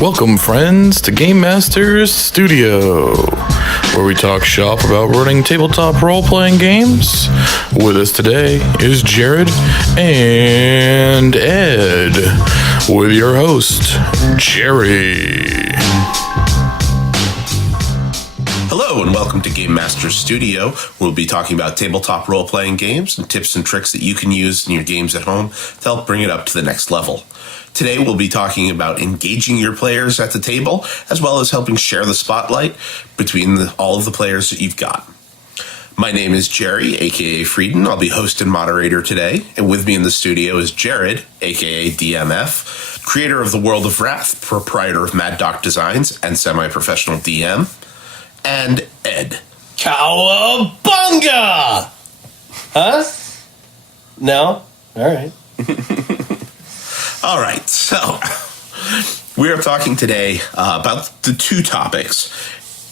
Welcome, friends, to GameMasters Studio, where we talk shop about running tabletop role-playing games. With us today is Jared and Ed, with your host, Jerry. Hello and welcome to GameMasters Studio. We'll be talking about tabletop role-playing games and tips and tricks that you can use in your games at home to help bring it up to the next level. Today we'll be talking about engaging your players at the table, as well as helping share the spotlight between all of the players that you've got. My name is Jerry, aka Frieden. I'll be host and moderator today, and with me in the studio is Jared, aka DM.F, creator of the World of Wrath, proprietor of Mad Doc Designs, and semi-professional DM, and Ed. Cowabunga! Huh? No? All right. All right, so we are talking today about the two topics,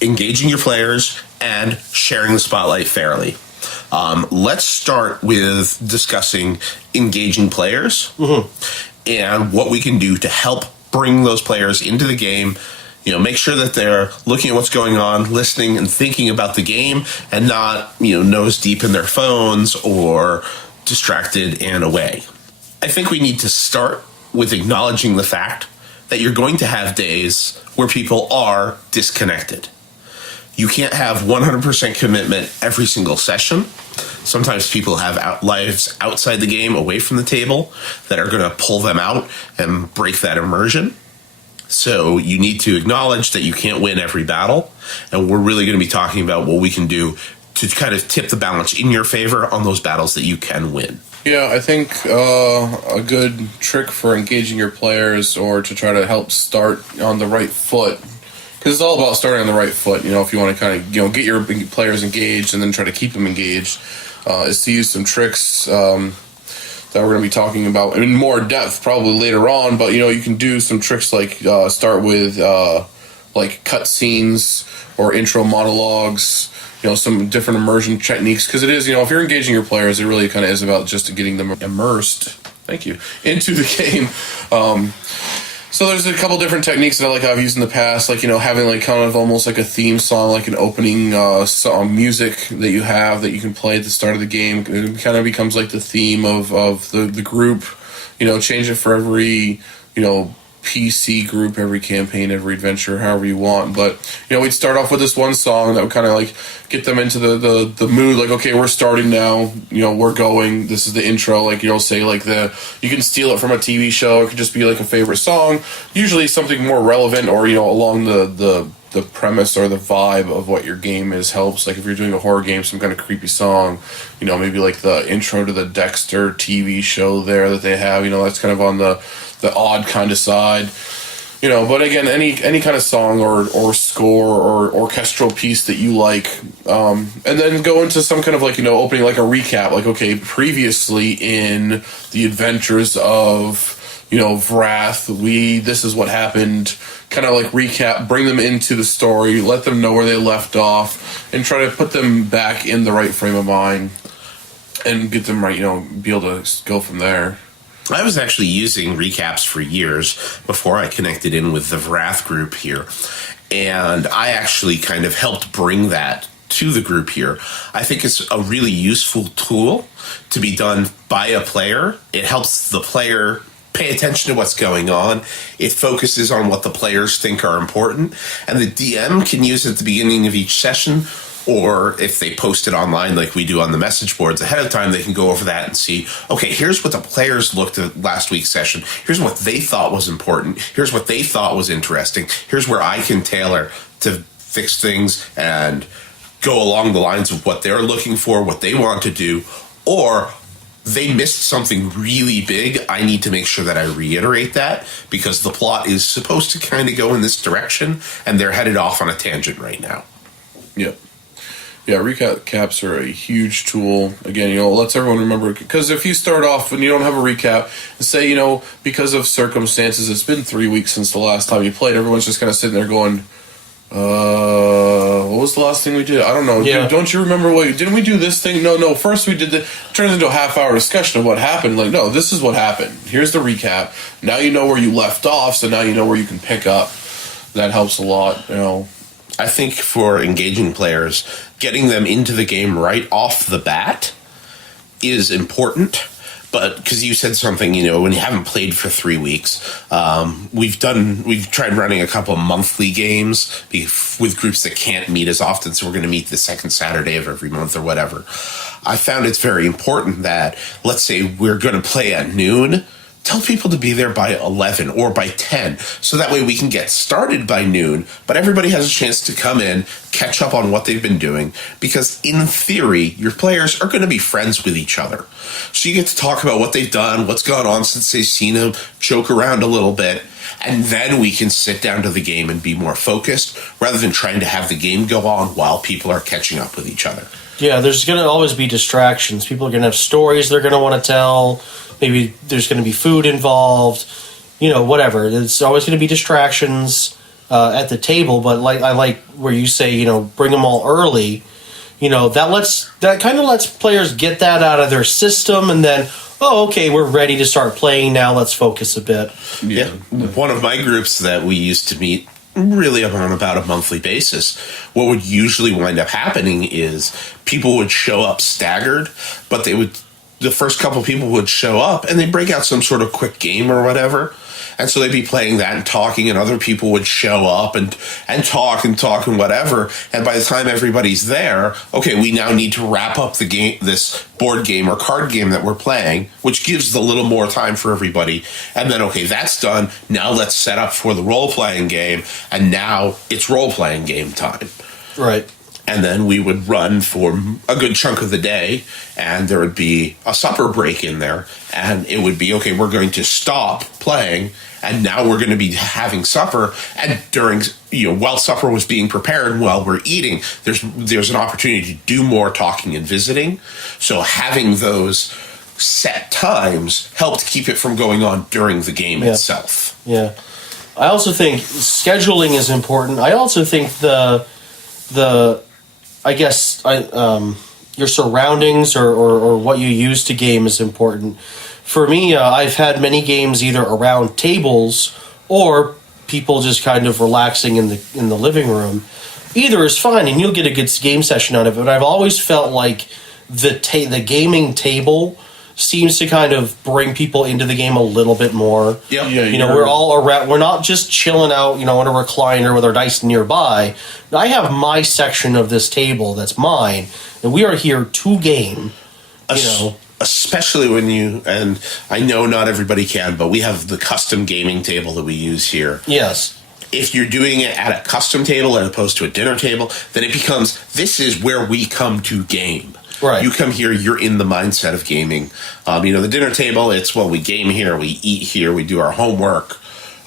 engaging your players and sharing the spotlight fairly. Let's start with discussing engaging players and what we can do to help bring those players into the game. You know, make sure that they're looking at what's going on, listening and thinking about the game, and not, nose deep in their phones or distracted and away. I think we need to start with acknowledging the fact that you're going to have days where people are disconnected. You can't have 100% commitment every single session. Sometimes people have lives outside the game, away from the table, that are going to pull them out and break that immersion. So you need to acknowledge that you can't win every battle, and we're really going to be talking about what we can do to kind of tip the balance in your favor on those battles that you can win. Yeah, I think a good trick for engaging your players, or to try to help start on the right foot, because it's all about starting on the right foot. If you want to kind of get your players engaged and then try to keep them engaged, is to use some tricks that we're going to be talking about in more depth probably later on. But you can do some tricks like start with like cutscenes or intro monologues. Some different immersion techniques, because it is, if you're engaging your players, it really kind of is about just getting them immersed, into the game. So there's a couple different techniques that I've used in the past, having kind of almost like a theme song, like an opening song music that you have that you can play at the start of the game. It kind of becomes like the theme of the group. Change it for every, PC group, every campaign, every adventure, however you want. But we'd start off with this one song that would kind of get them into the mood, okay, we're starting now, we're going, this is the intro, say you can steal it from a TV show. It could just be a favorite song, usually something more relevant, or along the premise or the vibe of what your game is helps. If you're doing a horror game, some kind of creepy song, maybe the intro to the Dexter TV show there that they have, that's kind of on the odd kind of side, but again, any kind of song or score or orchestral piece that you like, and then go into some kind of opening, a recap, okay, previously in the adventures of Wrath, this is what happened, kind of recap, bring them into the story, let them know where they left off, and try to put them back in the right frame of mind and get them right, be able to go from there. I was actually using recaps for years before I connected in with the Wrath group here, and I actually kind of helped bring that to the group here. I think it's a really useful tool to be done by a player. It helps the player pay attention to what's going on. It focuses on what the players think are important, and the DM can use it at the beginning of each session, or if they post it online like we do on the message boards ahead of time, they can go over that and see, okay, here's what the players looked at last week's session. Here's what they thought was important. Here's what they thought was interesting. Here's where I can tailor to fix things and go along the lines of what they're looking for, what they want to do, or they missed something really big. I need to make sure that I reiterate that, because the plot is supposed to kind of go in this direction and they're headed off on a tangent right now. Yep. Yeah, recaps are a huge tool. Again, lets everyone remember, because if you start off and you don't have a recap, and say, because of circumstances, it's been 3 weeks since the last time you played, everyone's just kind of sitting there going, What was the last thing we did? I don't know. Yeah. Don't you remember didn't we do this thing? No. First we did turns into a half-hour discussion of what happened. Like, no, this is what happened. Here's the recap. Now you know where you left off, so now you know where you can pick up. That helps a lot, I think for engaging players, getting them into the game right off the bat is important. But because you said something, when you haven't played for 3 weeks, we've tried running a couple of monthly games with groups that can't meet as often. So we're going to meet the second Saturday of every month or whatever. I found it's very important that, let's say we're going to play at noon. Tell people to be there by 11 or by 10, so that way we can get started by noon, but everybody has a chance to come in, catch up on what they've been doing, because in theory, your players are going to be friends with each other. So you get to talk about what they've done, what's gone on since they've seen them, joke around a little bit, and then we can sit down to the game and be more focused, rather than trying to have the game go on while people are catching up with each other. Yeah, there's going to always be distractions. People are going to have stories they're going to want to tell. Maybe there's going to be food involved, whatever. There's always going to be distractions at the table. But I like where you say, bring them all early. That kind of lets players get that out of their system, and then, okay, we're ready to start playing now. Let's focus a bit. Yeah, one of my groups that we used to meet really on about a monthly basis, what would usually wind up happening is people would show up staggered, but the first couple people would show up and they'd break out some sort of quick game or whatever. And so they'd be playing that and talking, and other people would show up and talk and whatever. And by the time everybody's there, okay, we now need to wrap up the game, this board game or card game that we're playing, which gives a little more time for everybody. And then, okay, that's done. Now let's set up for the role-playing game. And now it's role-playing game time. Right. And then we would run for a good chunk of the day, and there would be a supper break in there, and it would be, okay, we're going to stop playing, and now we're going to be having supper, and during, while supper was being prepared and while we're eating, there's an opportunity to do more talking and visiting. So having those set times helped keep it from going on during the game itself. Yeah. I also think scheduling is important. I also think your surroundings or what you use to game is important. For me, I've had many games either around tables or people just kind of relaxing in the living room. Either is fine, and you'll get a good game session out of it. But I've always felt like the gaming table seems to kind of bring people into the game a little bit more. Yep. Yeah, we're all around. We're not just chilling out, on a recliner with our dice nearby. I have my section of this table that's mine, and we are here to game. Especially when and I know not everybody can, but we have the custom gaming table that we use here. Yes. If you're doing it at a custom table as opposed to a dinner table, then it becomes, this is where we come to game. Right. You come here, you're in the mindset of gaming. The dinner table, it's, we game here, we eat here, we do our homework.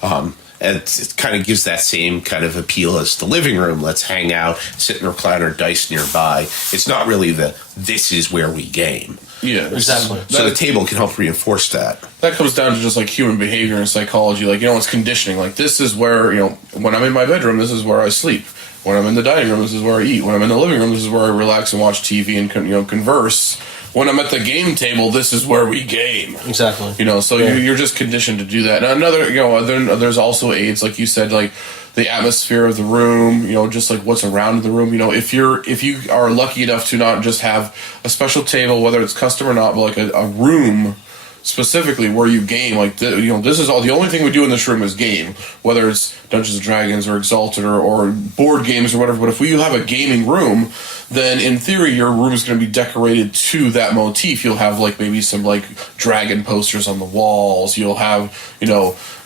And it kind of gives that same kind of appeal as the living room. Let's hang out, sit in a recliner, dice nearby. It's not really this is where we game. Yeah, exactly. So the table can help reinforce that. That comes down to just like human behavior and psychology. Like, it's conditioning. Like, this is where, when I'm in my bedroom, this is where I sleep. When I'm in the dining room, this is where I eat. When I'm in the living room, this is where I relax and watch TV and converse. When I'm at the game table, this is where we game. Exactly. So you're just conditioned to do that. And another, there's also aids, like you said, like the atmosphere of the room. Just like what's around the room. If you are lucky enough to not just have a special table, whether it's custom or not, but like a room specifically where you game, like this is all, the only thing we do in this room is game, whether it's Dungeons and Dragons or Exalted or board games or whatever. But if we have a gaming room, then in theory your room is going to be decorated to that motif. You'll have like maybe some like dragon posters on the walls. You'll have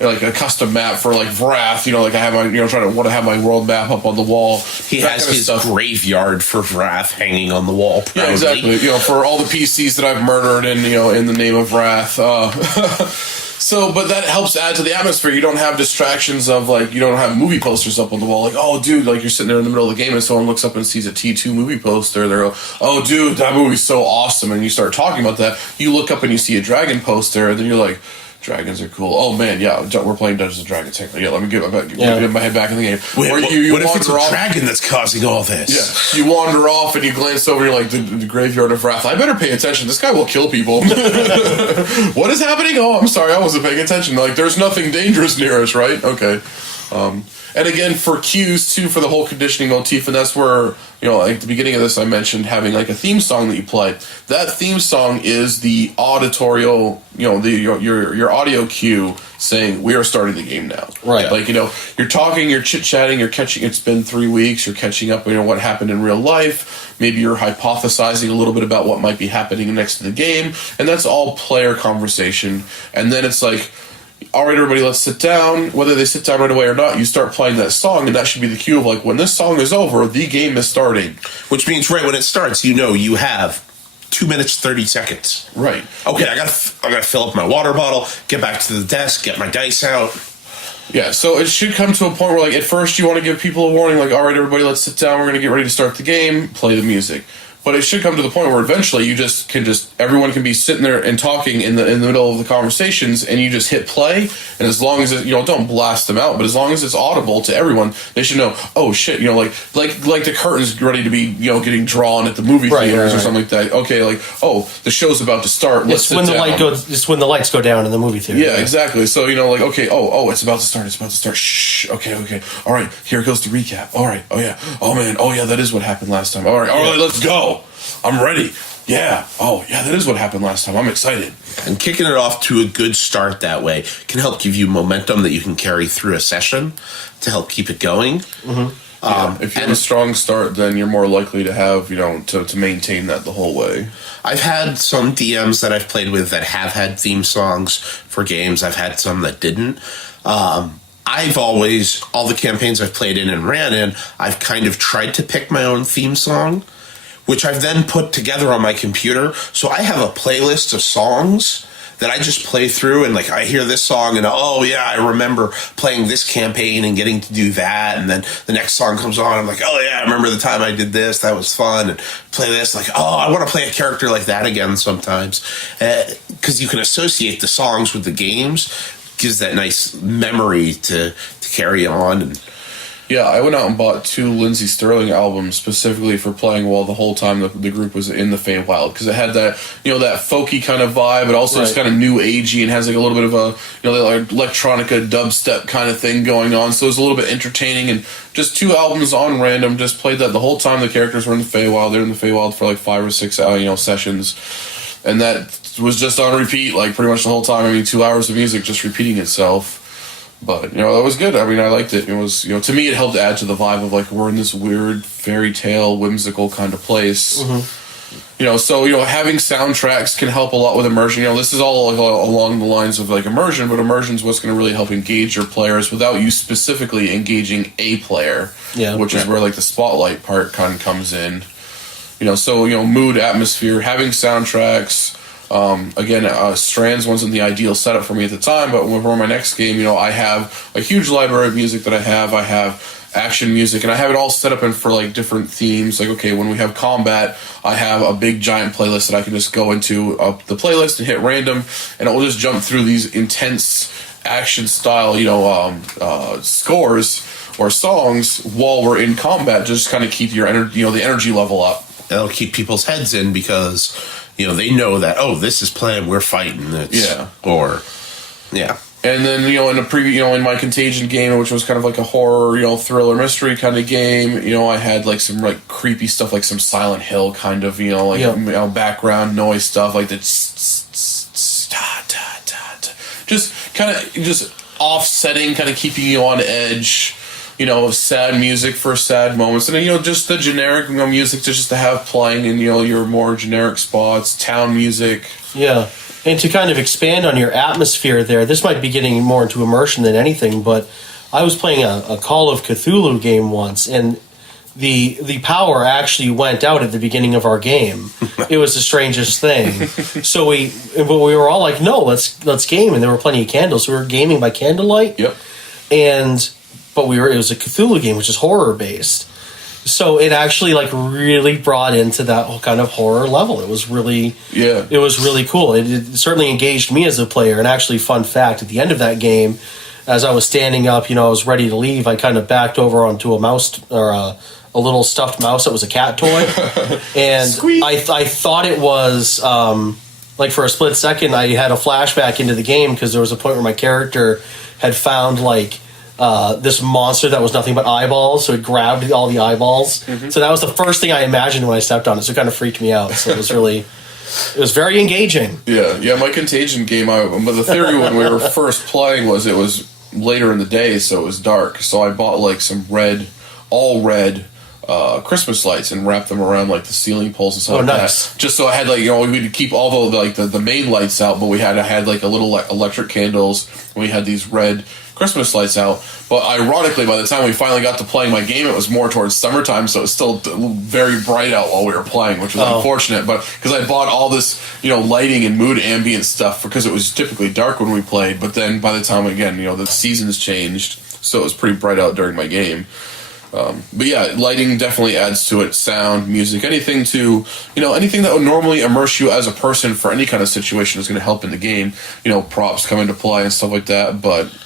like a custom map for like Wrath. Like I have my want to have my world map up on the wall. He has his graveyard for Wrath hanging on the wall. Proudly. Yeah, exactly. For all the PCs that I've murdered in the name of Wrath. So, but that helps add to the atmosphere. You don't have distractions of like, you don't have movie posters up on the wall. Like, oh, dude, like you're sitting there in the middle of the game and someone looks up and sees a T2 movie poster. They're like, oh, dude, that movie's so awesome. And you start talking about that. You look up and you see a dragon poster and then you're like, dragons are cool. Oh man, yeah, we're playing Dungeons and Dragons. Yeah, let me get my head back in the game. Wait, or what if it's a dragon that's causing all this? Yeah, you wander off and you glance over and you're like, the Graveyard of Wrath. I better pay attention. This guy will kill people. What is happening? Oh, I'm sorry, I wasn't paying attention. Like, there's nothing dangerous near us, right? Okay. And again, for cues, too, for the whole conditioning motif, and that's where, like at the beginning of this, I mentioned having, like, a theme song that you play. That theme song is the auditorial, your audio cue saying, we are starting the game now. Right. Like, you're talking, you're chit-chatting, you're catching, it's been 3 weeks, you're catching up, what happened in real life. Maybe you're hypothesizing a little bit about what might be happening next to the game, and that's all player conversation. And then it's like, all right, everybody, let's sit down. Whether they sit down right away or not, you start playing that song, and that should be the cue of, like, when this song is over, the game is starting. Which means right when it starts, you have 2 minutes, 30 seconds. Right. Okay, I gotta fill up my water bottle, get back to the desk, get my dice out. Yeah, so it should come to a point where, like, at first you want to give people a warning, like, all right, everybody, let's sit down, we're going to get ready to start the game, play the music. But it should come to the point where eventually everyone can be sitting there and talking in the middle of the conversations, and you just hit play, and as long as don't blast them out, but as long as it's audible to everyone, they should know, oh shit, like the curtains ready to be, getting drawn at the movie theaters or something like that. Okay, like, oh, the show's about to start. It's when the lights go down in the movie theater. Yeah, exactly. So, like, okay, oh, it's about to start. Shh, okay. All right, here goes the recap. All right, oh yeah. Oh man, oh yeah, that is what happened last time. All right, let's go. I'm ready. Yeah. Oh, yeah, that is what happened last time. I'm excited. And kicking it off to a good start that way can help give you momentum that you can carry through a session to help keep it going. Mm-hmm. If you have a strong start, then you're more likely to have, to maintain that the whole way. I've had some DMs that I've played with that have had theme songs for games. I've had some that didn't. I've always, all the campaigns I've played in and ran in, I've kind of tried to pick my own theme song, which I've then put together on my computer. So I have a playlist of songs that I just play through, and like I hear this song and oh yeah, I remember playing this campaign and getting to do that, and then the next song comes on, I'm like, oh yeah, I remember the time I did this, that was fun, and play this, like, oh, I want to play a character like that again sometimes, because you can associate the songs with the games, gives that nice memory to carry on. And yeah, I went out and bought 2 Lindsey Sterling albums specifically for playing while the whole time the group was in the Feywild, because it had that that folky kind of vibe, but also it's kind of new agey and has like a little bit of a like electronica dubstep kind of thing going on. So it was a little bit entertaining, and just 2 albums on random. Just played that the whole time the characters were in the Feywild. They're in the Feywild for like 5 or 6 sessions, and that was just on repeat like pretty much the whole time. I mean, 2 hours of music just repeating itself. But, it was good. I mean, I liked it. It was, to me, it helped add to the vibe of, like, we're in this weird fairy tale, whimsical kind of place. Mm-hmm. So, having soundtracks can help a lot with immersion. This is all like, along the lines of, like, immersion, but immersion's what's going to really help engage your players without you specifically engaging a player, which is where, like, the spotlight part kind of comes in. Mood, atmosphere, having soundtracks. Again, Strands wasn't the ideal setup for me at the time, but for my next game, I have a huge library of music that I have action music, and I have it all set up in for like different themes. Like, okay, when we have combat, I have a big giant playlist that I can just go into the playlist and hit random, and it will just jump through these intense action style, scores or songs while we're in combat, just kind of keep your the energy level up. That'll keep people's heads in because they know that, oh, this is playing, we're fighting. And then, in a in my Contagion game, which was kind of like a horror, thriller mystery kind of game, I had like some like creepy stuff, like some Silent Hill kind of, background noise stuff, like the just kind of just offsetting, kind of keeping you on edge. Sad music for sad moments. And, just the generic music just to have playing in, your more generic spots, town music. Yeah. And to kind of expand on your atmosphere there, this might be getting more into immersion than anything, but I was playing a Call of Cthulhu game once, and the power actually went out at the beginning of our game. It was the strangest thing. So we were all like, no, let's game. And there were plenty of candles. So we were gaming by candlelight. Yep. But it was a Cthulhu game, which is horror based. So it actually like really brought into that whole kind of horror level. It was really cool. It certainly engaged me as a player. And actually, fun fact, at the end of that game, as I was standing up, I was ready to leave, I kind of backed over onto a mouse or a little stuffed mouse that was a cat toy. And I thought it was like for a split second I had a flashback into the game because there was a point where my character had found like this monster that was nothing but eyeballs, so it grabbed all the eyeballs. Mm-hmm. So that was the first thing I imagined when I stepped on it, so it kind of freaked me out. So it was very engaging. Yeah, my Contagion game, but the theory when we were first playing was it was later in the day, so it was dark, so I bought like some all red Christmas lights and wrapped them around like the ceiling poles and stuff nice. That. Just so I had like, we'd keep all the main lights out, but we had like a little electric candles, and we had these red Christmas lights out. But ironically, by the time we finally got to playing my game, it was more towards summertime, so it was still very bright out while we were playing, which was unfortunate. But because I bought all this, lighting and mood ambient stuff because it was typically dark when we played. But then by the time again, the seasons changed, so it was pretty bright out during my game. But yeah, lighting definitely adds to it. Sound, music, anything that would normally immerse you as a person for any kind of situation is going to help in the game. Props come into play and stuff like that. But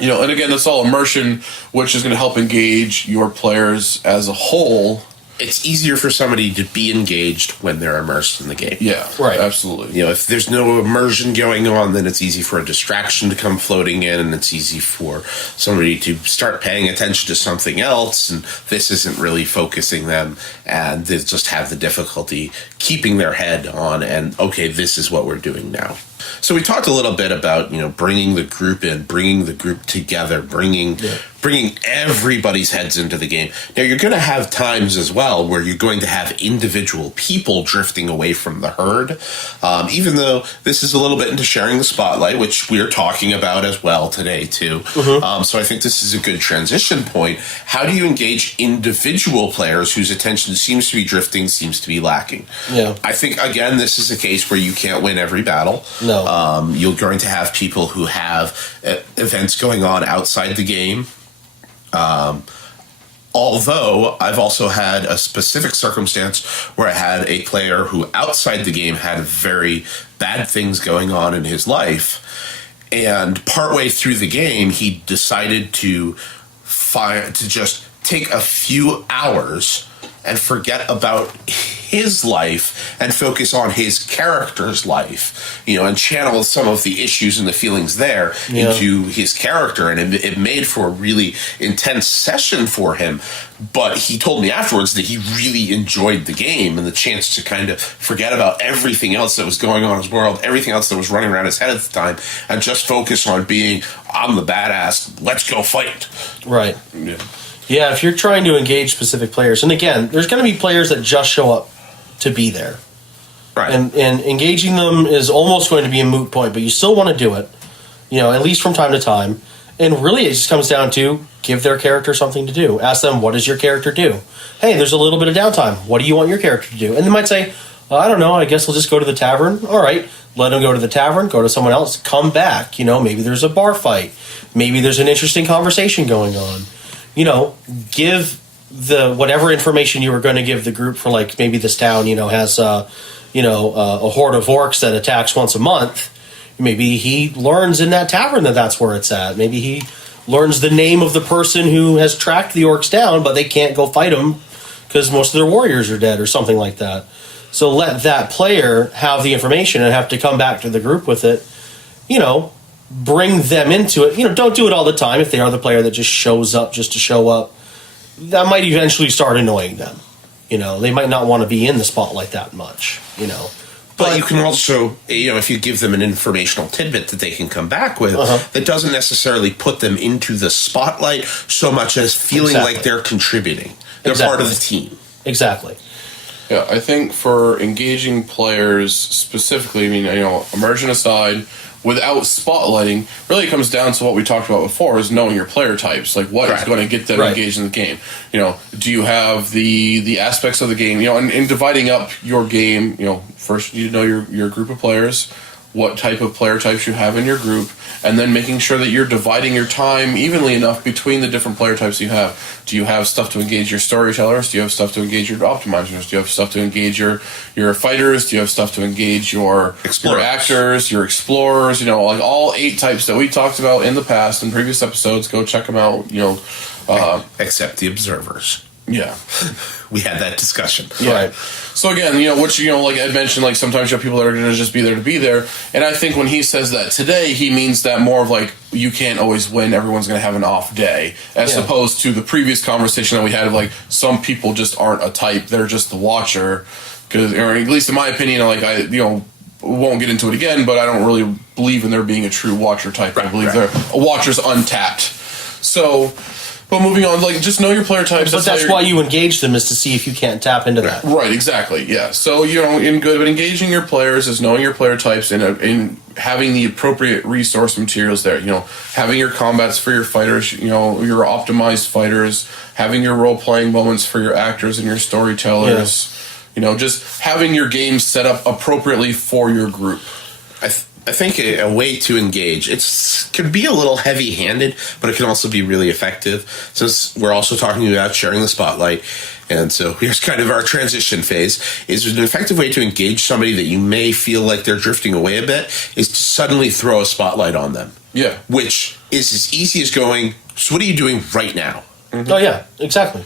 and again, that's all immersion, which is going to help engage your players as a whole. It's easier for somebody to be engaged when they're immersed in the game. Yeah, right. Absolutely. If there's no immersion going on, then it's easy for a distraction to come floating in, and it's easy for somebody to start paying attention to something else, and this isn't really focusing them, and they just have the difficulty keeping their head on, and okay, this is what we're doing now. So we talked a little bit about, bringing the group in, bringing the group together, bringing everybody's heads into the game. Now, you're going to have times as well where you're going to have individual people drifting away from the herd, even though this is a little bit into sharing the spotlight, which we're talking about as well today, too. Mm-hmm. So I think this is a good transition point. How do you engage individual players whose attention seems to be drifting, seems to be lacking? Yeah. I think, again, this is a case where you can't win every battle. No. You're going to have people who have events going on outside the game. Although I've also had a specific circumstance where I had a player who outside the game had very bad things going on in his life, and partway through the game he decided to just take a few hours and forget about his life and focus on his character's life, and channel some of the issues and the feelings there into his character. And it made for a really intense session for him. But he told me afterwards that he really enjoyed the game and the chance to kind of forget about everything else that was going on in his world, everything else that was running around his head at the time, and just focus on being, I'm the badass, let's go fight. Right. Yeah, if you're trying to engage specific players, and again, there's going to be players that just show up to be there. Right. And engaging them is almost going to be a moot point, but you still want to do it, at least from time to time. And really it just comes down to give their character something to do. Ask them, what does your character do? Hey, there's a little bit of downtime. What do you want your character to do? And they might say, I don't know, I guess we'll just go to the tavern. All right, let them go to the tavern, go to someone else, come back. Maybe there's a bar fight. Maybe there's an interesting conversation going on. Give the whatever information you were going to give the group for, like, maybe this town, has a horde of orcs that attacks once a month. Maybe he learns in that tavern that's where it's at. Maybe he learns the name of the person who has tracked the orcs down, but they can't go fight them because most of their warriors are dead or something like that. So let that player have the information and have to come back to the group with it. Bring them into it. Don't do it all the time. If they are the player that just shows up just to show up, that might eventually start annoying them. They might not want to be in the spotlight that much, But you can also, if you give them an informational tidbit that they can come back with, that doesn't necessarily put them into the spotlight so much as feeling like they're contributing. They're part of the team. Exactly. Yeah, I think for engaging players specifically, immersion aside, without spotlighting, really it comes down to what we talked about before, is knowing your player types. Like, what is going to get them engaged in the game? Do you have the aspects of the game? And in dividing up your game, first you need to know your group of players. what type of player types you have in your group, and then making sure that you're dividing your time evenly enough between the different player types you have. Do you have stuff to engage your storytellers? Do you have stuff to engage your optimizers? Do you have stuff to engage your fighters? Do you have stuff to engage your actors, your explorers? Like all 8 types that we talked about in the past in previous episodes. Go check them out. Except the observers. Yeah. We had that discussion. Yeah. Right. So again, which, like I mentioned, like sometimes you have people that are going to just be there to be there. And I think when he says that today, he means that more of like, you can't always win. Everyone's going to have an off day. As opposed to the previous conversation that we had of like, some people just aren't a type. They're just the watcher. Because, or at least in my opinion, like I, won't get into it again, but I don't really believe in there being a true watcher type. Right, I believe a watcher's untapped. So... But moving on, like, just know your player types. But that's why you engage them, is to see if you can't tap into that. Right, exactly, yeah. So, but engaging your players is knowing your player types and having the appropriate resource materials there. Having your combats for your fighters, your optimized fighters, having your role-playing moments for your actors and your storytellers. Yeah. Just having your game set up appropriately for your group. I think a way to engage, could be a little heavy-handed, but it can also be really effective. Since we're also talking about sharing the spotlight, and so here's kind of our transition phase, is an effective way to engage somebody that you may feel like they're drifting away a bit, is to suddenly throw a spotlight on them. Yeah. Which is as easy as going, so what are you doing right now? Mm-hmm. Oh, yeah, exactly.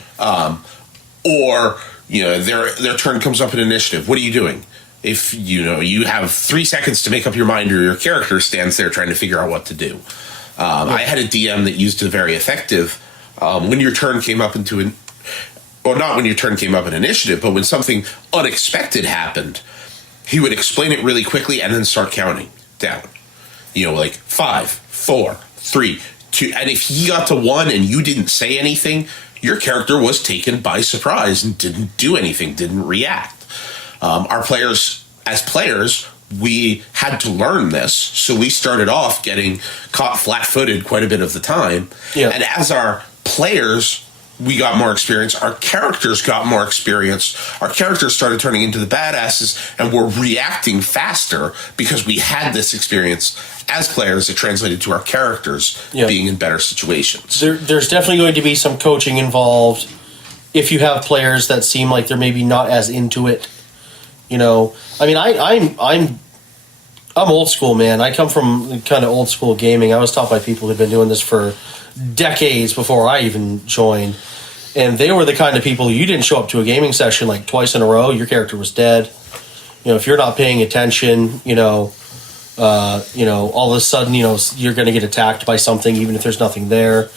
Or, their turn comes up in initiative. What are you doing? If, you have 3 seconds to make up your mind, or your character stands there trying to figure out what to do. I had a DM that used it very effective when your turn came up not when your turn came up in initiative, but when something unexpected happened, he would explain it really quickly and then start counting down. Like 5, 4, 3, 2. And if he got to 1 and you didn't say anything, your character was taken by surprise and didn't do anything, didn't react. Our players, as players, we had to learn this, so we started off getting caught flat-footed quite a bit of the time. Yeah. And as our players, we got more experience. Our characters got more experience. Our characters started turning into the badasses, and were reacting faster because we had this experience as players. It translated to our characters being in better situations. There's definitely going to be some coaching involved if you have players that seem like they're maybe not as into it. I'm old school, man. I come from kind of old school gaming. I was taught by people who've been doing this for decades before I even joined. And they were the kind of people, you didn't show up to a gaming session like twice in a row, your character was dead. If you're not paying attention, all of a sudden, you're going to get attacked by something, even if there's nothing there.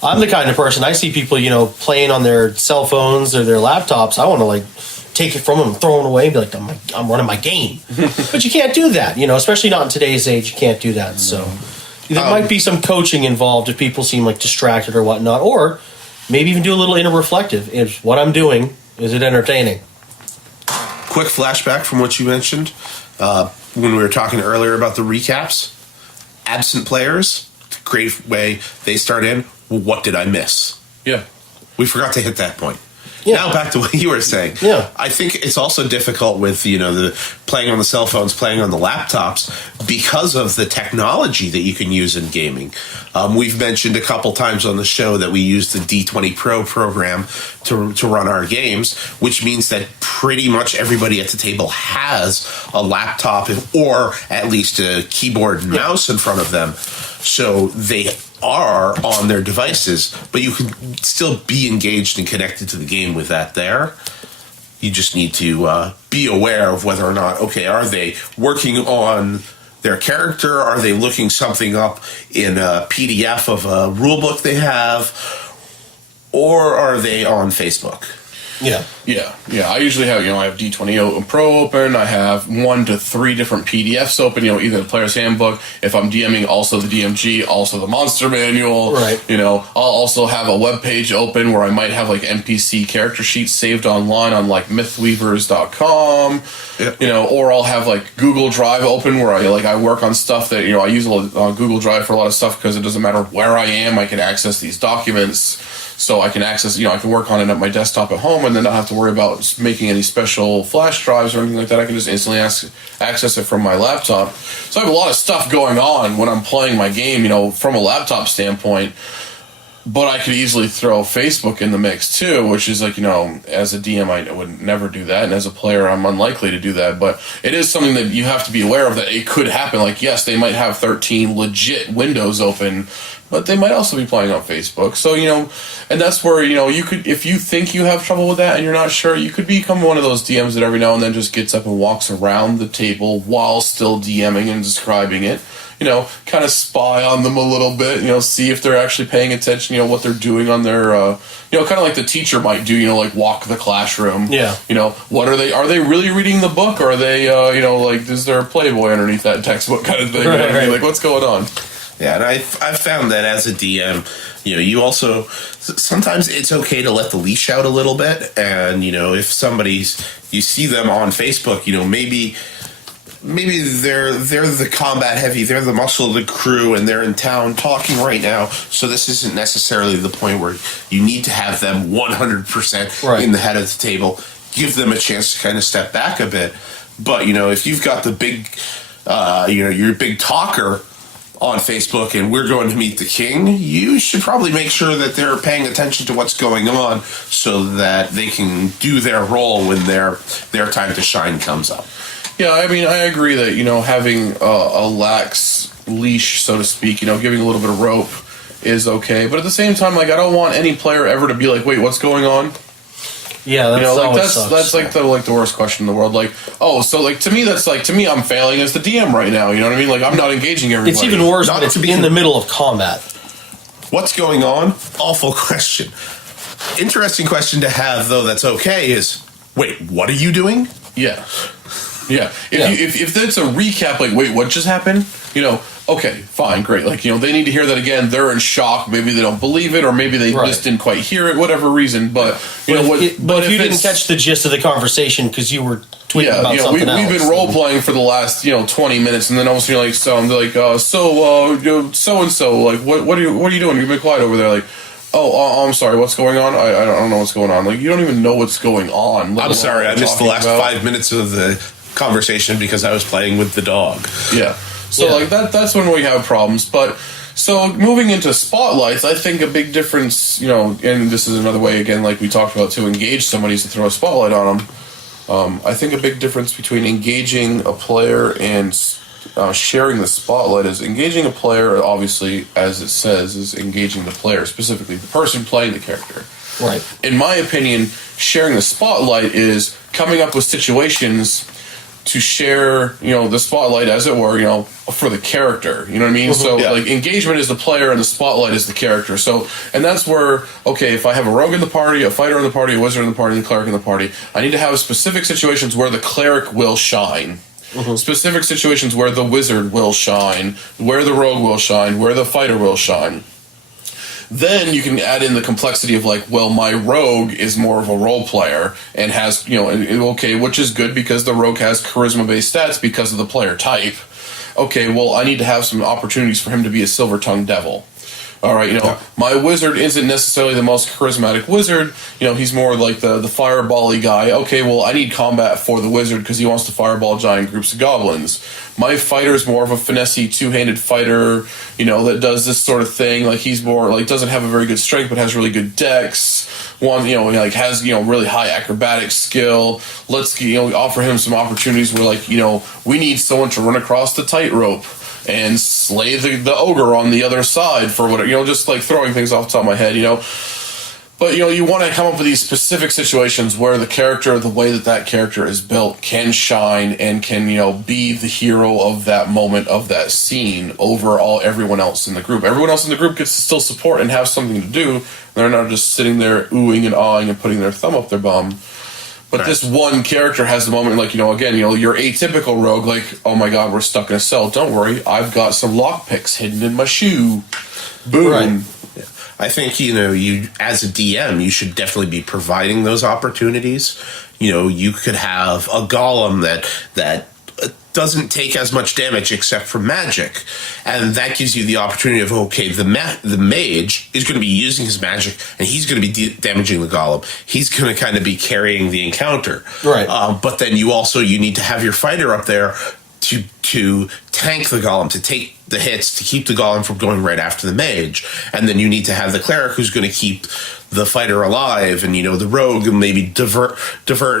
I'm the kind of person, I see people, playing on their cell phones or their laptops. I want to, take it from them and throw them away and be like, I'm running my game. But you can't do that, especially not in today's age. You can't do that. So there might be some coaching involved if people seem like distracted or whatnot, or maybe even do a little inner reflective. Is what I'm doing, is it entertaining? Quick flashback from what you mentioned when we were talking earlier about the recaps. Absent players, great way they start in, well, what did I miss? Yeah. We forgot to hit that point. Yeah. Now back to what you were saying. Yeah. I think it's also difficult with, the playing on the cell phones, playing on the laptops, because of the technology that you can use in gaming. We've mentioned a couple times on the show that we use the D20 Pro program to run our games, which means that pretty much everybody at the table has a laptop or at least a keyboard and mouse in front of them. So they are on their devices, but you can still be engaged and connected to the game with that there. You just need to be aware of whether or not, are they working on their character? Are they looking something up in a PDF of a rulebook they have? Or are they on Facebook? Yeah. I usually have, I have D20 Pro open. I have 1 to 3 different PDFs open. Either the player's handbook. If I'm DMing, also the DMG, also the monster manual. Right. I'll also have a web page open where I might have NPC character sheets saved online on mythweavers.com. Yep. Or I'll have Google Drive open where I work on stuff that I use Google Drive for a lot of stuff because it doesn't matter where I am. I can access these documents. so I can access, I can work on it at my desktop at home and then not have to worry about making any special flash drives or anything like that. I can just instantly access it from my laptop. So I have a lot of stuff going on when I'm playing my game, from a laptop standpoint. But I could easily throw Facebook in the mix too, which is like, as a DM, I would never do that. And as a player, I'm unlikely to do that. But it is something that you have to be aware of, that it could happen. Like, yes, they might have 13 legit windows open, but they might also be playing on Facebook. So, and that's where, you could, if you think you have trouble with that and you're not sure, you could become one of those DMs that every now and then just gets up and walks around the table while still DMing and describing it. Kind of spy on them a little bit, see if they're actually paying attention, what they're doing on their, kind of like the teacher might do, like walk the classroom. Yeah. What are they really reading the book, or are they, like, is there a Playboy underneath that textbook kind of thing? Right. Like, what's going on? Yeah, and I've found that as a DM, you also, sometimes it's okay to let the leash out a little bit, and, if you see them on Facebook, maybe they're the combat heavy, they're the muscle of the crew, and they're in town talking right now. So this isn't necessarily the point where you need to have them 100% in the head of the table. Give them a chance to kind of step back a bit. But if you've got the big, your big talker on Facebook, and we're going to meet the king, you should probably make sure that they're paying attention to what's going on, so that they can do their role when their time to shine comes up. Yeah, I mean, I agree that, having a lax leash, so to speak, giving a little bit of rope is okay. But at the same time, like, I don't want any player ever to be like, wait, what's going on? Yeah, that's like the worst question in the world. Like, to me, I'm failing as the DM right now. You know what I mean? Like, I'm not engaging everybody. It's even worse when it's in the middle of combat. What's going on? Awful question. Interesting question to have, though, that's okay, is, wait, what are you doing? Yeah. Yeah. If that's a recap, like, wait, what just happened? Okay, fine, great. Like, they need to hear that again. They're in shock. Maybe they don't believe it, or maybe they just didn't quite hear it, whatever reason. But, if you didn't catch the gist of the conversation because you were tweeting about something else. We've been role-playing for the last, 20 minutes, and then all of a sudden you're like, so-and-so, like, what are you doing? You've been quiet over there, like, I'm sorry, what's going on? I don't know what's going on. Like, you don't even know what's going on. I'm sorry, I missed the last 5 minutes of the conversation because I was playing with the dog. Yeah. So, like, that's when we have problems. But, so, moving into spotlights, I think a big difference, and this is another way, again, like we talked about, to engage somebody is to throw a spotlight on them. I think a big difference between engaging a player and sharing the spotlight is engaging a player, obviously, as it says, is engaging the player, specifically the person playing the character. Right. In my opinion, sharing the spotlight is coming up with situations to share, the spotlight, as it were, for the character. You know what I mean? Mm-hmm. So, like, engagement is the player and the spotlight is the character. So, and that's where, okay, if I have a rogue in the party, a fighter in the party, a wizard in the party, and a cleric in the party, I need to have specific situations where the cleric will shine. Mm-hmm. Specific situations where the wizard will shine, where the rogue will shine, where the fighter will shine. Then you can add in the complexity of, like, well, my rogue is more of a role player and has, which is good because the rogue has charisma-based stats because of the player type. Okay, well, I need to have some opportunities for him to be a silver-tongued devil. All right, my wizard isn't necessarily the most charismatic wizard. He's more like the fireball-y guy. Okay, well, I need combat for the wizard because he wants to fireball giant groups of goblins. My fighter's more of a finessey, two-handed fighter, that does this sort of thing. Like, he's more, like, doesn't have a very good strength, but has really good dex. Has, really high acrobatic skill. Let's, offer him some opportunities where, like, we need someone to run across the tightrope and slay the ogre on the other side for whatever, just like throwing things off the top of my head, But, you want to come up with these specific situations where the character, the way that character is built, can shine and can, be the hero of that moment, of that scene, over everyone else in the group. Everyone else in the group gets to still support and have something to do. They're not just sitting there oohing and awing and putting their thumb up their bum. But this one character has the moment, like, again, your atypical rogue, like, oh my god, we're stuck in a cell. Don't worry, I've got some lockpicks hidden in my shoe. Boom. Right. I think, you as a DM, you should definitely be providing those opportunities. You could have a golem that doesn't take as much damage except for magic, and that gives you the opportunity of, okay, the mage is going to be using his magic, and he's going to be damaging the golem. He's going to kind of be carrying the encounter, right? But then you need to have your fighter up there to tank the golem, to take the hits, to keep the golem from going right after the mage, and then you need to have the cleric who's going to keep the fighter alive, and the rogue and maybe divert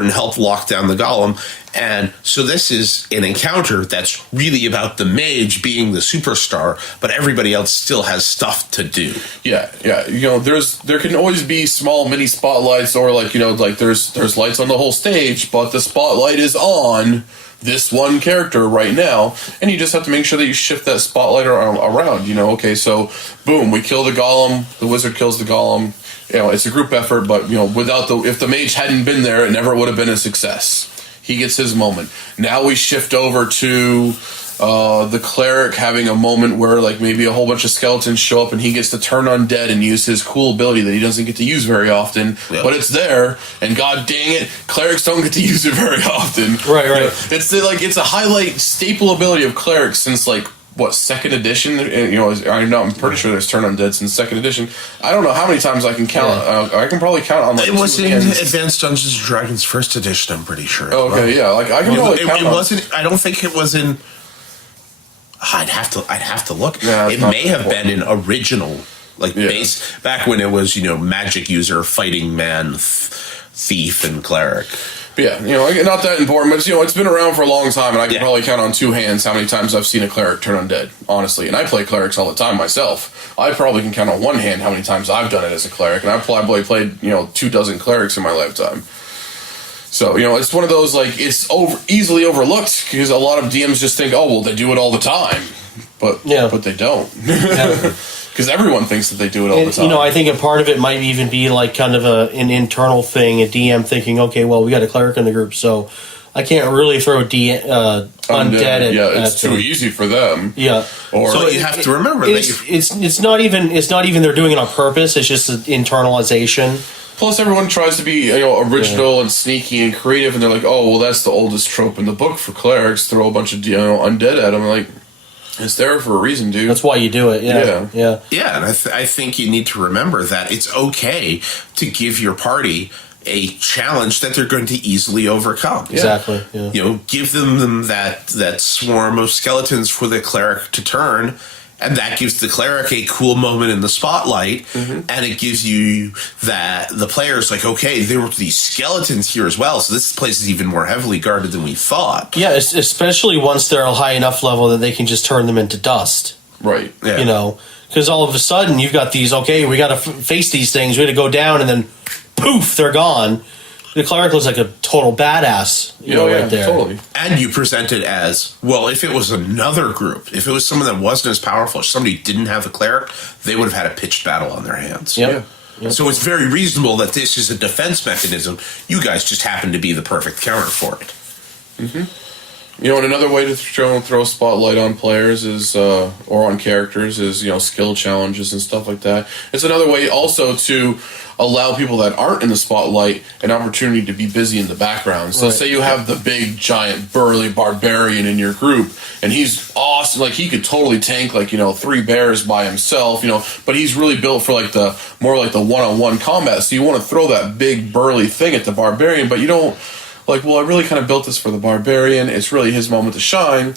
and help lock down the golem. And so this is an encounter that's really about the mage being the superstar, but everybody else still has stuff to do. Yeah. There can always be small mini spotlights, or there's lights on the whole stage, but the spotlight is on this one character right now, and you just have to make sure that you shift that spotlight around. Okay, so boom, we kill the golem, the wizard kills the golem. It's a group effort, but if the mage hadn't been there, it never would have been a success. He gets his moment. Now we shift over to the cleric having a moment where maybe a whole bunch of skeletons show up and he gets to turn undead and use his cool ability that he doesn't get to use very often, but it's there, and god dang it, clerics don't get to use it very often. Right. It's a highlight staple ability of clerics since second edition? I'm pretty sure there's turn undead since second edition. I don't know how many times I can count. I can probably count on it was in Advanced Dungeons and Dragons first edition, I'm pretty sure. Oh, okay, yeah. I can probably count. It wasn't. I don't think it was in. I'd have to look. Yeah, it may have been in original, base back when it was magic user, fighting man, thief, and cleric. But yeah, not that important, but it's been around for a long time, and I can probably count on two hands how many times I've seen a cleric turn undead, honestly. And I play clerics all the time myself. I probably can count on one hand how many times I've done it as a cleric, and I've probably played 24 clerics in my lifetime. So it's one of those it's easily overlooked because a lot of DMs just think, oh well, they do it all the time, but they don't. Because everyone thinks that they do it all the time. I think a part of it might even be kind of an internal thing, a DM thinking, okay, well, we got a cleric in the group, so I can't really throw undead at it's too easy for them. Yeah. So you have to remember it's not even they're doing it on purpose, it's just an internalization. Plus, everyone tries to be original and sneaky and creative, and they're like, oh, well, that's the oldest trope in the book for clerics, throw a bunch of undead at them. It's there for a reason, dude. That's why you do it. Yeah. Yeah, and I think you need to remember that it's okay to give your party a challenge that they're going to easily overcome. Exactly. Yeah. Give them that swarm of skeletons for the cleric to turn, and that gives the cleric a cool moment in the spotlight, and it gives you the players okay, there were these skeletons here as well, so this place is even more heavily guarded than we thought. Yeah, especially once they're a high enough level that they can just turn them into dust. Right. Yeah. Because all of a sudden you've got these, okay, we got to face these things, we got to go down, and then poof, they're gone. The cleric looks like a total badass, right there. Totally. And you present it as, well, if it was another group, if it was someone that wasn't as powerful, if somebody didn't have a cleric, they would have had a pitched battle on their hands. Yep. So it's very reasonable that this is a defense mechanism. You guys just happen to be the perfect counter for it. And another way to throw a spotlight on players is, or on characters is, skill challenges and stuff like that. It's another way also to allow people that aren't in the spotlight an opportunity to be busy in the background. So say you have the big, giant, burly barbarian in your group, and he's awesome. He could totally tank, 3 bears by himself, but he's really built for, the one-on-one combat. So you want to throw that big, burly thing at the barbarian, but you don't, well, I really kind of built this for the barbarian. It's really his moment to shine.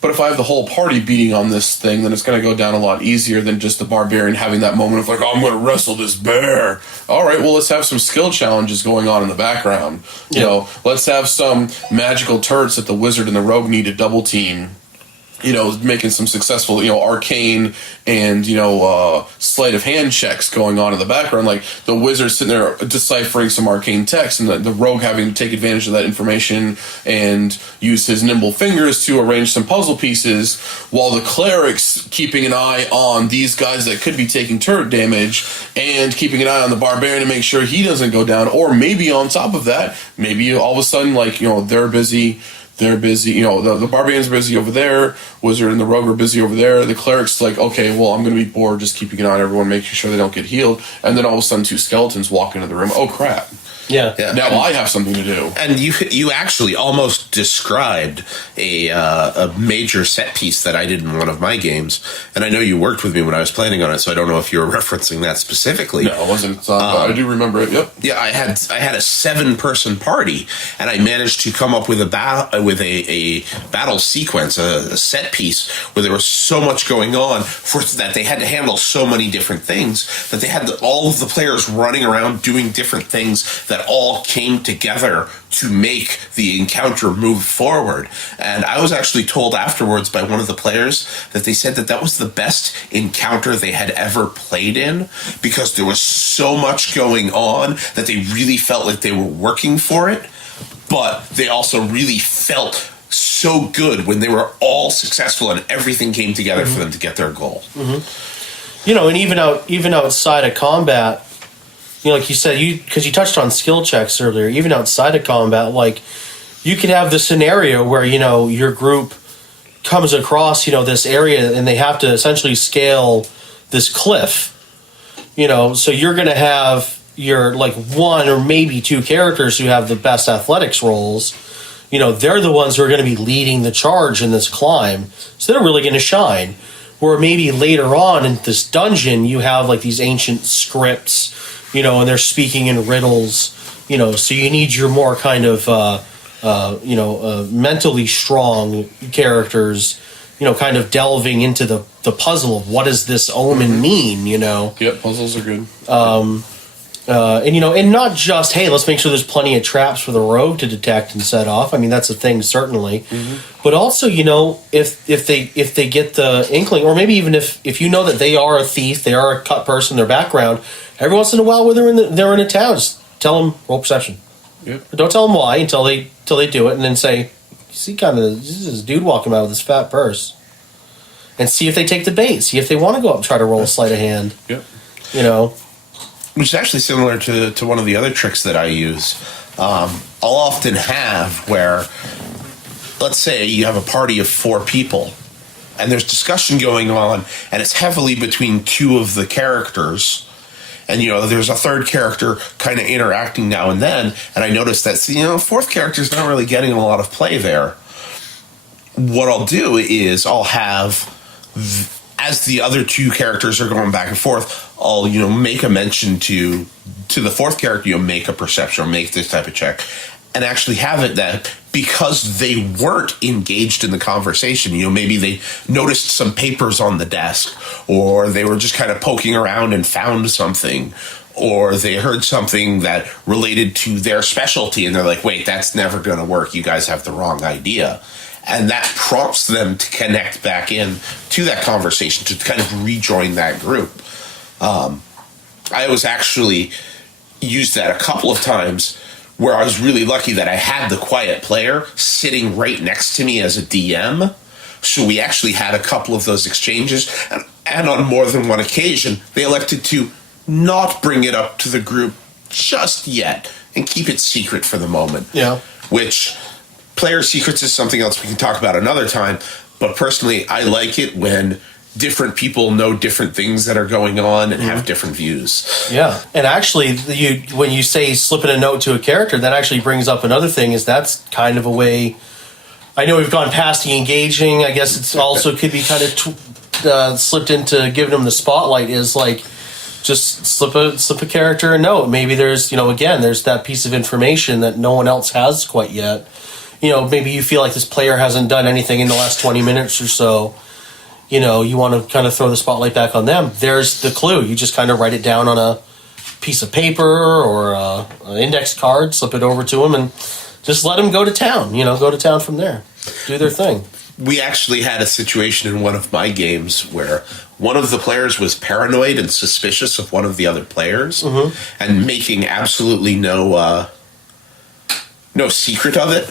But if I have the whole party beating on this thing, then it's going to go down a lot easier than just the barbarian having that moment of I'm going to wrestle this bear. All right, well, let's have some skill challenges going on in the background. Let's have some magical turrets that the wizard and the rogue need to double team. Making some successful, arcane and, sleight of hand checks going on in the background. The wizard sitting there deciphering some arcane text, and the rogue having to take advantage of that information and use his nimble fingers to arrange some puzzle pieces, while the cleric's keeping an eye on these guys that could be taking turret damage and keeping an eye on the barbarian to make sure he doesn't go down. Or maybe on top of that, maybe all of a sudden, they're busy. The barbarian's busy over there, wizard and the rogue are busy over there, the cleric's okay, well, I'm going to be bored just keeping an eye on everyone, making sure they don't get healed, and then all of a sudden 2 skeletons walk into the room. Oh, crap. Yeah. Now I have something to do. And you actually almost described a major set piece that I did in one of my games, and I know you worked with me when I was planning on it, so I don't know if you were referencing that specifically. No, it wasn't. But I do remember it. Yep. Yeah, I had a 7-person party, and I managed to come up with a battle sequence, a set piece where there was so much going on that they had to handle so many different things that they had all of the players running around doing different things that all came together to make the encounter move forward. And I was actually told afterwards by one of the players that they said that was the best encounter they had ever played in, because there was so much going on that they really felt like they were working for it, but they also really felt so good when they were all successful and everything came together for them to get their goal. You know, and even outside of combat, you know, like you said, because you touched on skill checks earlier, even outside of combat, like, you could have the scenario where, you know, your group comes across, you know, this area and they have to essentially scale this cliff, you know, so you're going to have your, like, 1 or maybe 2 characters who have the best athletics rolls. You know, they're the ones who are going to be leading the charge in this climb, so they're really going to shine. Where maybe later on in this dungeon, you have, like, these ancient scripts, you know, and they're speaking in riddles, you know, so you need your more kind of, mentally strong characters, you know, kind of delving into the puzzle of what does this omen mean, you know? Yep, puzzles are good. And, you know, and not just, hey, let's make sure there's plenty of traps for the rogue to detect and set off. I mean, that's a thing, certainly. But also, you know, if they get the inkling, or maybe even if you know that they are a thief, they are a cut person, their background, every once in a while, when they're in a town, just tell them roll perception. Yep. But don't tell them why until they do it, and then say, you see, kind of this dude walking around with this fat purse, and see if they take the bait, see if they want to go up and try to roll a sleight of hand. Yep. You know, which is actually similar to one of the other tricks that I use. I'll often have where, let's say you have a party of 4 people, and there's discussion going on, and it's heavily between 2 of the characters. And, you know, there's a 3rd character kind of interacting now and then, and I notice that, you know, 4th character's not really getting a lot of play there. What I'll do is I'll have, as the other 2 characters are going back and forth, I'll, you know, make a mention to the 4th character, you know, make a perception or make this type of check, and actually have it that because they weren't engaged in the conversation, you know, maybe they noticed some papers on the desk, or they were just kind of poking around and found something, or they heard something that related to their specialty, and they're like, wait, that's never going to work. You guys have the wrong idea. And that prompts them to connect back in to that conversation, to kind of rejoin that group. I was actually used that a couple of times where I was really lucky that I had the quiet player sitting right next to me as a DM. So we actually had a couple of those exchanges. And on more than one occasion, they elected to not bring it up to the group just yet and keep it secret for the moment. Yeah. Which, player secrets is something else we can talk about another time. But personally, I like it when different people know different things that are going on and have different views. Yeah, and actually, when you say slipping a note to a character, that actually brings up another thing, is that's kind of a way. I know we've gone past the engaging. I guess it's also could be kind of slipped into giving them the spotlight, is like just slip a character a note. Maybe there's, you know, again, there's that piece of information that no one else has quite yet. You know, maybe you feel like this player hasn't done anything in the last 20 minutes or so. You know, you want to kind of throw the spotlight back on them. There's the clue. You just kind of write it down on a piece of paper or an index card, slip it over to them, and just let them go to town. You know, go to town from there. Do their thing. We actually had a situation in one of my games where one of the players was paranoid and suspicious of one of the other players, and making absolutely no secret of it.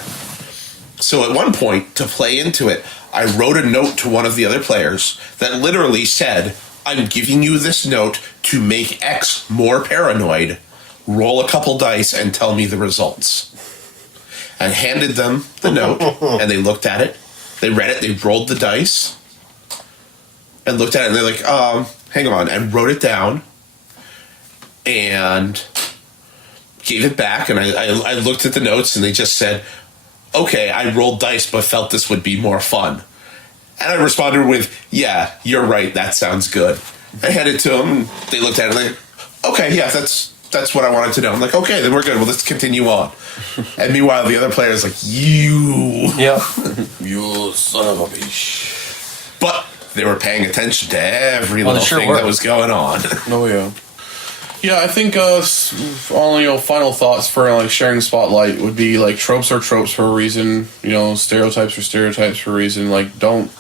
So at one point, to play into it, I wrote a note to one of the other players that literally said, I'm giving you this note to make X more paranoid. Roll a couple dice and tell me the results. I handed them the note, and they looked at it. They read it, they rolled the dice, and looked at it, and they're like, hang on, and wrote it down. And gave it back, and I looked at the notes, and they just said, okay, I rolled dice, but felt this would be more fun. And I responded with, yeah, you're right, that sounds good. I handed it to them, and they looked at it, and like, okay, yeah, that's what I wanted to know. I'm like, okay, then we're good. Well, let's continue on. And meanwhile, the other player's like, you. Yeah. You son of a bitch. But they were paying attention to every little thing that was going on. Oh, yeah. Yeah, I think only final thoughts for like sharing spotlight would be like tropes are tropes for a reason. You know, stereotypes are stereotypes for a reason. Like, don't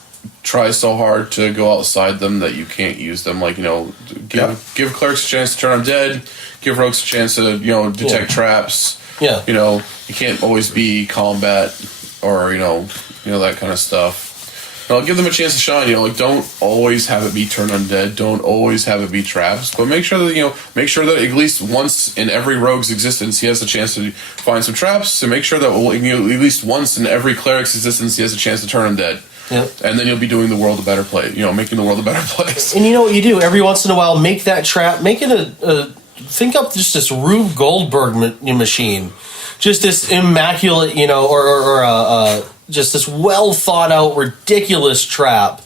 try so hard to go outside them that you can't use them. Like, you know, give clerics a chance to turn undead. Give rogues a chance to detect traps. Yeah. You know, you can't always be combat or you know that kind of stuff. Give them a chance to shine. Like, don't always have it be turn undead. Don't always have it be traps. But make sure that at least once in every rogue's existence, he has a chance to find some traps. To make sure that at least once in every cleric's existence, he has a chance to turn undead. Yep. And then you'll be doing the world a better place. Making the world a better place. And you know what you do every once in a while? Make that trap. Make it think up just this Rube Goldberg machine, just this immaculate, or just this well thought out ridiculous trap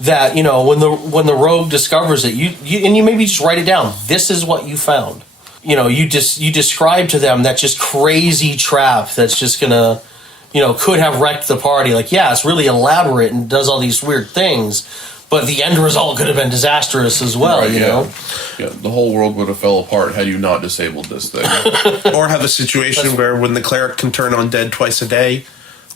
that when the rogue discovers it, you maybe just write it down. This is what you found. You describe to them that just crazy trap that's just gonna could have wrecked the party. Like, yeah, it's really elaborate and does all these weird things, but the end result could have been disastrous as well. Right, yeah, the whole world would have fell apart had you not disabled this thing. Or have a situation where when the cleric can turn undead twice a day,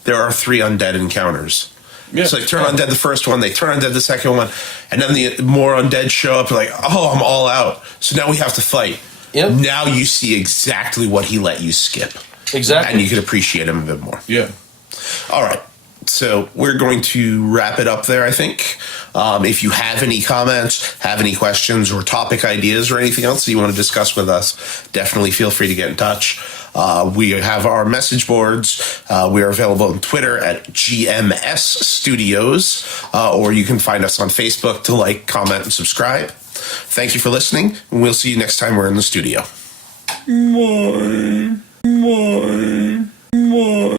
there are 3 undead encounters. Yeah. So they turn undead the first one, they turn undead the second one, and then the more undead show up, like, oh, I'm all out. So now we have to fight. Yep. Now you see exactly what he let you skip. Exactly. And you can appreciate him a bit more. Yeah. All right. So we're going to wrap it up there, I think. If you have any comments, have any questions or topic ideas or anything else that you want to discuss with us, definitely feel free to get in touch. We have our message boards. We are available on Twitter at GMS Studios, or you can find us on Facebook to like, comment, and subscribe. Thank you for listening, and we'll see you next time we're in the studio. Bye.